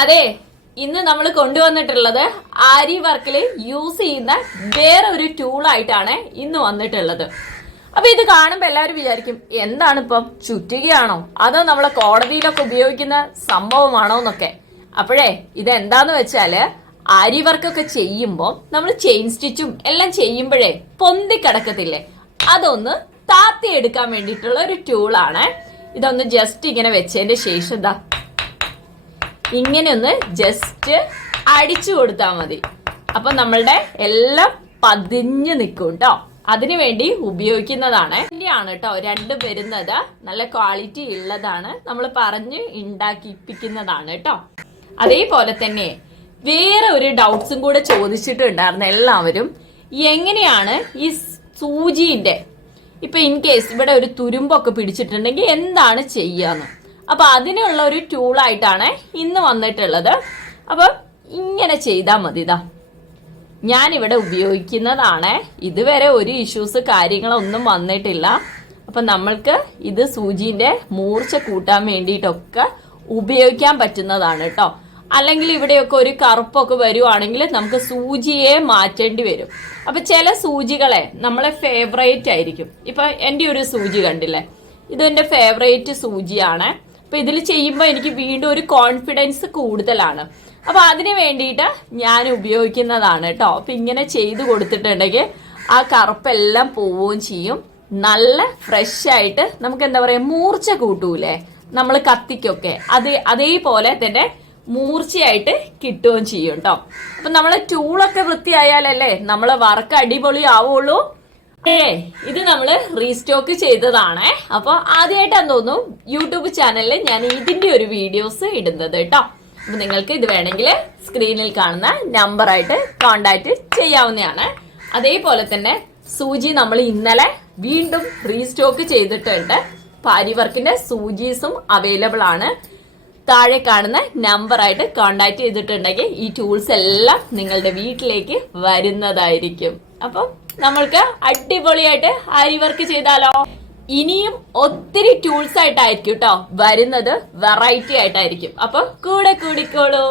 അതെ, ഇന്ന് നമ്മൾ കൊണ്ടുവന്നിട്ടുള്ളത് ആരി വർക്കിൽ യൂസ് ചെയ്യുന്ന വേറെ ഒരു ടൂൾ ആയിട്ടാണ് ഇന്ന് വന്നിട്ടുള്ളത്. അപ്പൊ ഇത് കാണുമ്പോ എല്ലാവരും വിചാരിക്കും, എന്താണ് ഇപ്പം ചുറ്റികയാണോ അതോ നമ്മളെ കോടതിയിലൊക്കെ ഉപയോഗിക്കുന്ന സംഭവമാണോ എന്നൊക്കെ. അപ്പോഴേ ഇതെന്താന്ന് വെച്ചാല് ആരി വർക്കൊക്കെ ചെയ്യുമ്പോൾ നമ്മൾ ചെയിൻ സ്റ്റിച്ചും എല്ലാം ചെയ്യുമ്പോഴേ പൊന്തി കിടക്കത്തില്ലേ, അതൊന്ന് താത്തി എടുക്കാൻ വേണ്ടിയിട്ടുള്ള ഒരു ടൂളാണ്. ഇതൊന്ന് ജസ്റ്റ് ഇങ്ങനെ വെച്ചതിന്റെ ശേഷം എന്താ ഇങ്ങനെ ഒന്ന് ജസ്റ്റ് അടിച്ചു കൊടുത്താൽ മതി. അപ്പൊ നമ്മളുടെ എല്ലാം പതിഞ്ഞു നിൽക്കും കേട്ടോ. അതിനു വേണ്ടി ഉപയോഗിക്കുന്നതാണ്. ആണ് കേട്ടോ രണ്ട് വരുന്നത്, നല്ല ക്വാളിറ്റി ഉള്ളതാണ്. നമ്മൾ പറഞ്ഞ് ഉണ്ടാക്കിപ്പിക്കുന്നതാണ് കേട്ടോ. അതേപോലെ തന്നെ വേറെ ഒരു ഡൗട്ട്സും കൂടെ ചോദിച്ചിട്ടുണ്ടായിരുന്നു എല്ലാവരും. എങ്ങനെയാണ് ഈ സൂചിന്റെ ഇപ്പൊ ഇൻ കേസ് ഇവിടെ ഒരു തുരുമ്പൊക്കെ പിടിച്ചിട്ടുണ്ടെങ്കിൽ എന്താണ് ചെയ്യാന്ന്. അപ്പൊ അതിനുള്ള ഒരു ടൂളായിട്ടാണ് ഇന്ന് വന്നിട്ടുള്ളത്. അപ്പൊ ഇങ്ങനെ ചെയ്താൽ മതി. ഇതാ ഞാനിവിടെ ഉപയോഗിക്കുന്നതാണ്. ഇതുവരെ ഒരു ഇഷ്യൂസ് കാര്യങ്ങളൊന്നും വന്നിട്ടില്ല. അപ്പൊ നമ്മൾക്ക് ഇത് സൂചിന്റെ മൂർച്ച കൂട്ടാൻ വേണ്ടിയിട്ടൊക്കെ ഉപയോഗിക്കാൻ പറ്റുന്നതാണ് കേട്ടോ. അല്ലെങ്കിൽ ഇവിടെയൊക്കെ ഒരു കറുപ്പൊക്കെ വരുവാണെങ്കിൽ നമുക്ക് സൂചിയെ മാറ്റേണ്ടി വരും. അപ്പൊ ചില സൂചികളെ നമ്മളെ ഫേവറേറ്റ് ആയിരിക്കും. ഇപ്പൊ എൻ്റെ ഒരു സൂചി കണ്ടില്ലേ, ഇതെന്റെ ഫേവറേറ്റ് സൂചിയാണ്. അപ്പൊ ഇതിൽ ചെയ്യുമ്പോൾ എനിക്ക് വീണ്ടും ഒരു കോൺഫിഡൻസ് കൂടുതലാണ്. അപ്പൊ അതിന് വേണ്ടിയിട്ട് ഞാൻ ഉപയോഗിക്കുന്നതാണ് കേട്ടോ. അപ്പൊ ഇങ്ങനെ ചെയ്ത് കൊടുത്തിട്ടുണ്ടെങ്കിൽ ആ കറുപ്പെല്ലാം പോവുകയും ചെയ്യും. നല്ല ഫ്രഷ് ആയിട്ട് നമുക്ക് എന്താ പറയാ മൂർച്ച കൂട്ടൂലേ നമ്മൾ കത്തിക്കൊക്കെ, അതേപോലെ തന്നെ മൂർച്ചയായിട്ട് കിട്ടുകയും ചെയ്യും കേട്ടോ. അപ്പൊ നമ്മളെ ടൂളൊക്കെ വൃത്തിയായാലല്ലേ നമ്മളെ വർക്ക് അടിപൊളി ആവുള്ളൂ. ഇത് നമ്മള് റീസ്റ്റോക്ക് ചെയ്തതാണ്. അപ്പൊ ആദ്യമായിട്ടാന്ന് തോന്നുന്നു യൂട്യൂബ് ചാനലിൽ ഞാൻ ഇതിന്റെ ഒരു വീഡിയോസ് ഇടുന്നത് കേട്ടോ. അപ്പൊ നിങ്ങൾക്ക് ഇത് വേണമെങ്കിൽ സ്ക്രീനിൽ കാണുന്ന നമ്പറായിട്ട് കോണ്ടാക്ട് ചെയ്യാവുന്നതാണ്. അതേപോലെ തന്നെ സൂചി നമ്മൾ ഇന്നലെ വീണ്ടും റീസ്റ്റോക്ക് ചെയ്തിട്ടുണ്ട്. ആരി വർക്കിന്റെ സൂചീസും അവൈലബിൾ ആണ്. താഴെ കാണുന്ന നമ്പറായിട്ട് കോണ്ടാക്ട് ചെയ്തിട്ടുണ്ടെങ്കിൽ ഈ ടൂൾസ് എല്ലാം നിങ്ങളുടെ വീട്ടിലേക്ക് വരുന്നതായിരിക്കും. അപ്പം നമ്മൾക്ക് അടിപൊളിയായിട്ട് ആരി വർക്ക് ചെയ്താലോ. ഇനിയും ഒത്തിരി ടൂൾസ് ആയിട്ടായിരിക്കും കേട്ടോ വരുന്നത്, വെറൈറ്റി ആയിട്ടായിരിക്കും. അപ്പൊ കൂടെ കൂടിക്കോളൂ.